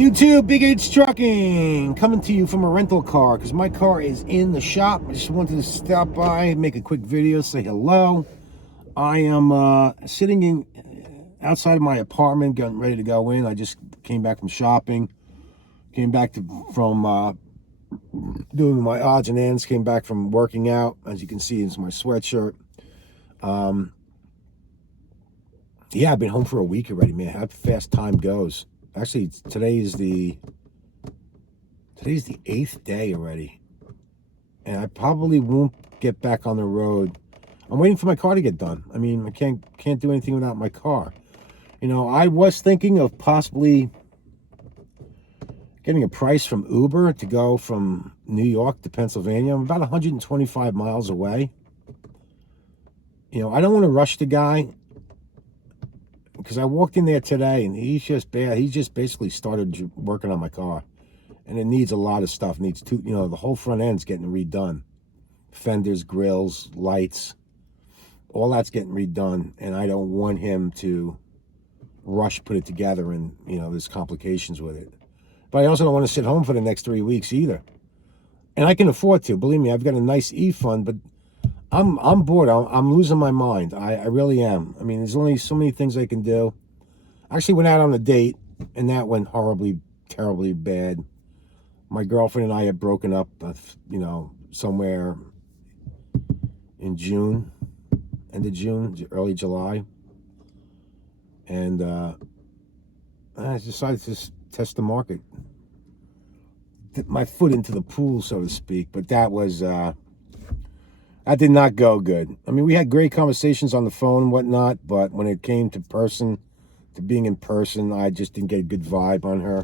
YouTube, BigH Trucking, coming to you from a rental car because my car is in the shop. I just wanted to stop by, make a quick video, say hello. I am sitting outside of my apartment, getting ready to go in. I just came back from shopping, came back from doing my odds and ends, came back from working out. As you can see, it's my sweatshirt. Yeah, I've been home for a week already, man. How fast time goes. Actually, today's the 8th day already, and I probably won't get back on the road. I'm waiting for my car to get done. I mean, I can't do anything without my car. You know, I was thinking of possibly getting a price from Uber to go from New York to Pennsylvania. I'm about 125 miles away. You know, I don't want to rush the guy, because I walked in there today and he's just bad. He just basically started working on my car, and it needs a lot of stuff. It needs the whole front end's getting redone. Fenders, grills, lights, all that's getting redone. And I don't want him to rush, put it together, and, there's complications with it. But I also don't want to sit home for the next 3 weeks either. And I can afford to, believe me, I've got a nice E-fund, but I'm bored. I'm losing my mind. I really am. I mean, there's only so many things I can do. I actually went out on a date, and that went horribly, terribly bad. My girlfriend and I had broken up, somewhere in June, end of June, early July. And I decided to test the market. Dip my foot into the pool, so to speak. But that was... that did not go good. I mean, we had great conversations on the phone and whatnot, but when it came to being in person, I just didn't get a good vibe on her.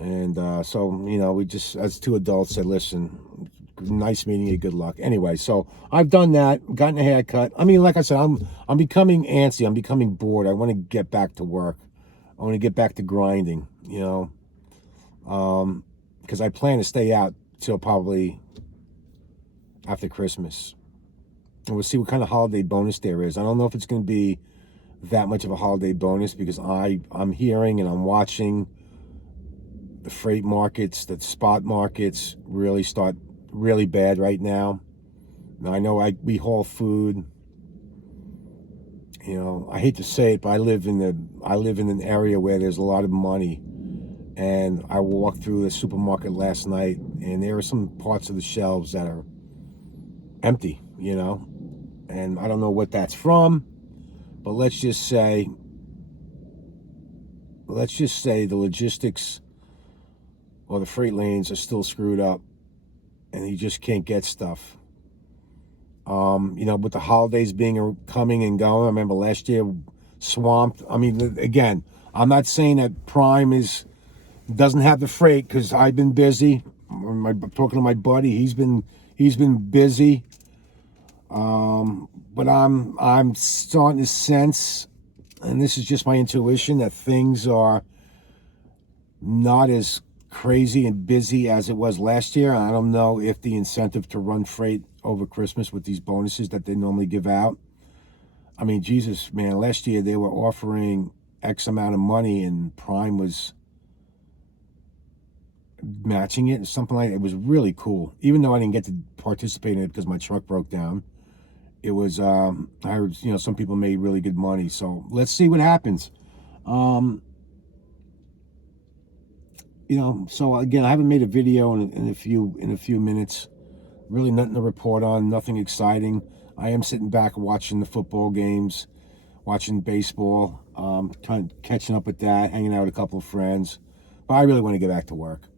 And so, we just, as two adults, said, listen, nice meeting you, good luck. Anyway, so I've done that, gotten a haircut. I mean, like I said, I'm becoming antsy. I'm becoming bored. I want to get back to work. I want to get back to grinding, because I plan to stay out till probably after Christmas. And we'll see what kind of holiday bonus there is. I don't know if it's going to be that much of a holiday bonus, because I'm hearing and I'm watching the freight markets, the spot markets really start really bad right now. Now, I know we haul food. I hate to say it, but I live in an area where there's a lot of money. And I walked through the supermarket last night, and there are some parts of the shelves that are empty, and I don't know what that's from, but let's just say the logistics or the freight lanes are still screwed up, and you just can't get stuff. With the holidays coming and going, I remember last year swamped. I mean, again, I'm not saying that Prime doesn't have the freight, because I've been busy. I'm talking to my buddy. He's been busy. But I'm starting to sense, and this is just my intuition, that things are not as crazy and busy as it was last year. I don't know if the incentive to run freight over Christmas with these bonuses that they normally give out. I mean, Jesus, man, last year they were offering X amount of money and Prime was matching it, something like that. It was really cool, even though I didn't get to participate in it because my truck broke down. It was I heard some people made really good money, so let's see what happens. So again, I haven't made a video in a few minutes. Really nothing to report on, nothing exciting. I am sitting back watching the football games, watching baseball, kind of catching up with that, hanging out with a couple of friends. But I really want to get back to work.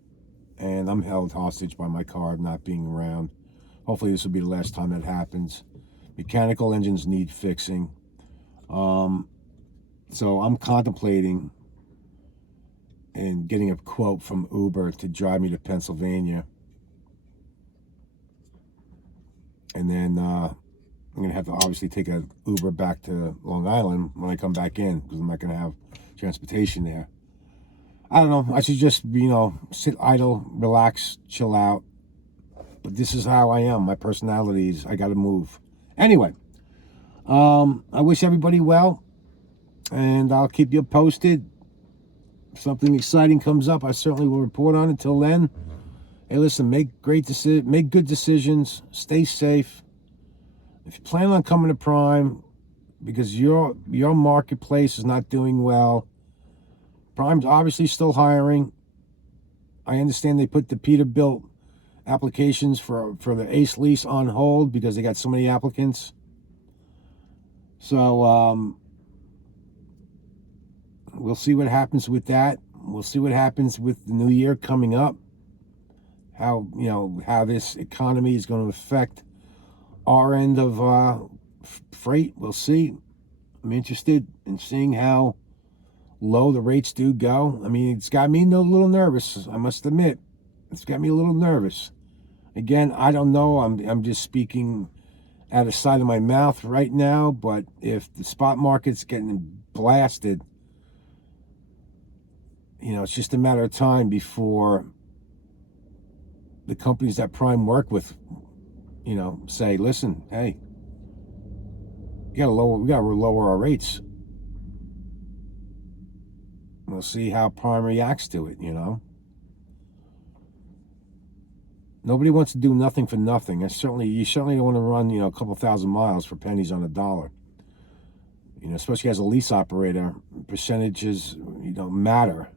And I'm held hostage by my car not being around. Hopefully this will be the last time that happens. Mechanical engines need fixing. So I'm contemplating and getting a quote from Uber to drive me to Pennsylvania. And then I'm going to have to obviously take an Uber back to Long Island when I come back in, because I'm not going to have transportation there. I don't know. I should just, sit idle, relax, chill out. But this is how I am. My personality is, I got to move. Anyway, I wish everybody well, and I'll keep you posted. something exciting comes up, I certainly will report on it. Until then, hey, listen, make good decisions, stay safe. If you plan on coming to Prime because your marketplace is not doing well, Prime's obviously still hiring. I understand they put the Peterbilt applications for the Ace lease on hold because they got so many applicants. So we'll see what happens with that. We'll see what happens with the new year coming up. How this economy is going to affect our end of freight. We'll see. I'm interested in seeing how low the rates do go. I mean, it's got me a little nervous, I must admit. It's got me a little nervous. Again, I don't know. I'm just speaking out of the side of my mouth right now, but if the spot market's getting blasted, it's just a matter of time before the companies that Prime work with, say, listen, hey, we gotta lower our rates. We'll see how Prime reacts to it, Nobody wants to do nothing for nothing. You certainly don't want to run, a couple thousand miles for pennies on a dollar. Especially as a lease operator, percentages, matter.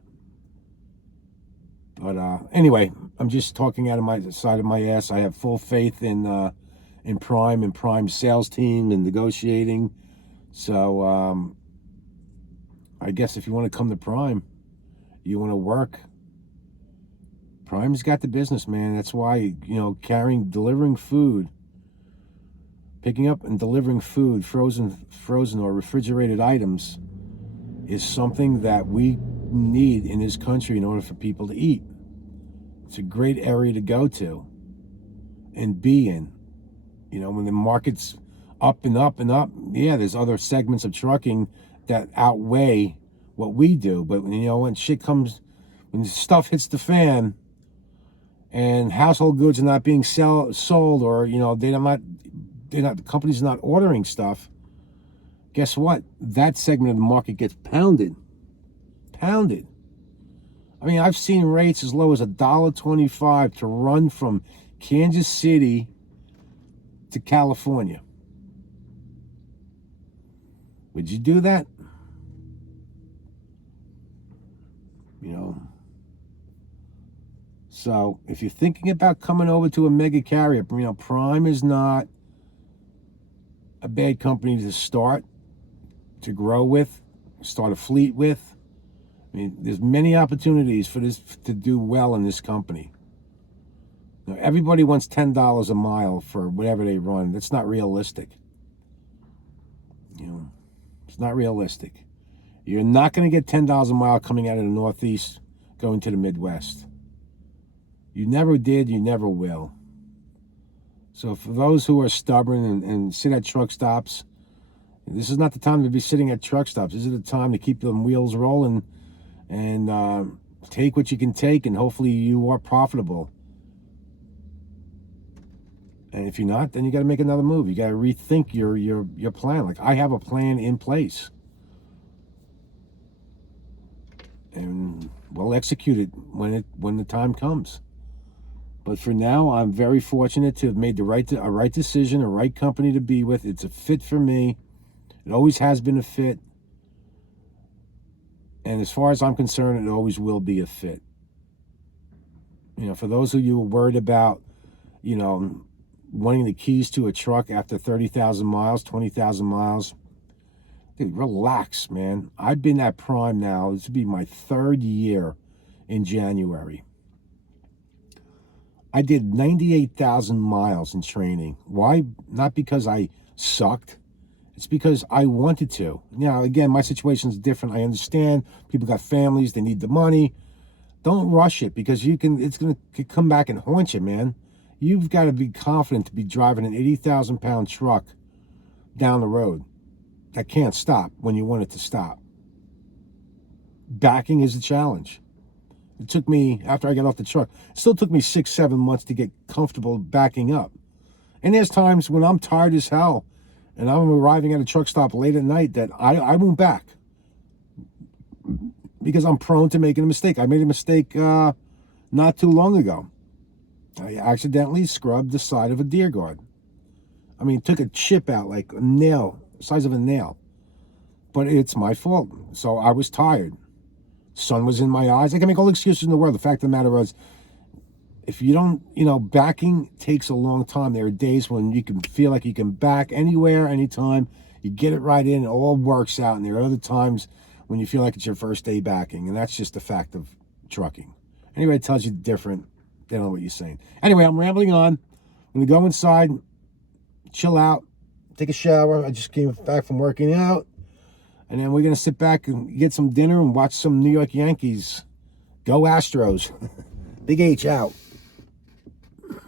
But anyway, I'm just talking out of my side of my ass. I have full faith in Prime and Prime's sales team and negotiating. So I guess if you want to come to Prime, you want to work, Prime's got the business, man. That's why, delivering food, picking up and delivering food, frozen or refrigerated items, is something that we need in this country in order for people to eat. It's a great area to go to and be in. When the market's up and up and up, yeah, there's other segments of trucking that outweigh what we do. But when stuff hits the fan and household goods are not being sold, or the company's not ordering stuff, guess what? That segment of the market gets pounded. I mean, I've seen rates as low as $1.25 to run from Kansas City to California. Would you do that? So if you're thinking about coming over to a mega carrier, Prime is not a bad company to start, to grow with, start a fleet with. I mean, there's many opportunities for this to do well in this company. Everybody wants $10 a mile for whatever they run. That's not realistic. It's not realistic. You're not going to get $10 a mile coming out of the Northeast going to the Midwest. You never did, you never will. So for those who are stubborn and sit at truck stops, this is not the time to be sitting at truck stops. This is the time to keep them wheels rolling and take what you can take, and hopefully you are profitable. And if you're not, then you got to make another move. You got to rethink your plan. Like, I have a plan in place, and we'll execute it when the time comes. But for now, I'm very fortunate to have made a right decision, a right company to be with. It's a fit for me. It always has been a fit. And as far as I'm concerned, it always will be a fit. For those of you who are worried about, wanting the keys to a truck after 30,000 miles, 20,000 miles, dude, relax, man. I've been at Prime now. This will be my 3rd year in January. I did 98,000 miles in training. Why? Not because I sucked. It's because I wanted to. Again, my situation is different. I understand. People got families. They need the money. Don't rush it, because it's going to come back and haunt you, man. You've got to be confident to be driving an 80,000-pound truck down the road that can't stop when you want it to stop. Backing is a challenge. It took me, after I got off the truck, it still took me 6-7 months to get comfortable backing up. And there's times when I'm tired as hell and I'm arriving at a truck stop late at night that I won't back. because I'm prone to making a mistake. I made a mistake not too long ago. I accidentally scrubbed the side of a deer guard. I mean, took a chip out, like a nail, the size of a nail. But it's my fault. So I was tired. Sun was in my eyes. I can make all the excuses in the world. The fact of the matter was, if you don't, backing takes a long time. There are days when you can feel like you can back anywhere, anytime. You get it right in, it all works out. And there are other times when you feel like it's your first day backing. And that's just the fact of trucking. Anybody tells you different, they don't know what you're saying. Anyway, I'm rambling on. I'm going to go inside, chill out, take a shower. I just came back from working out. And then we're going to sit back and get some dinner and watch some New York Yankees. Go Astros. Big H out.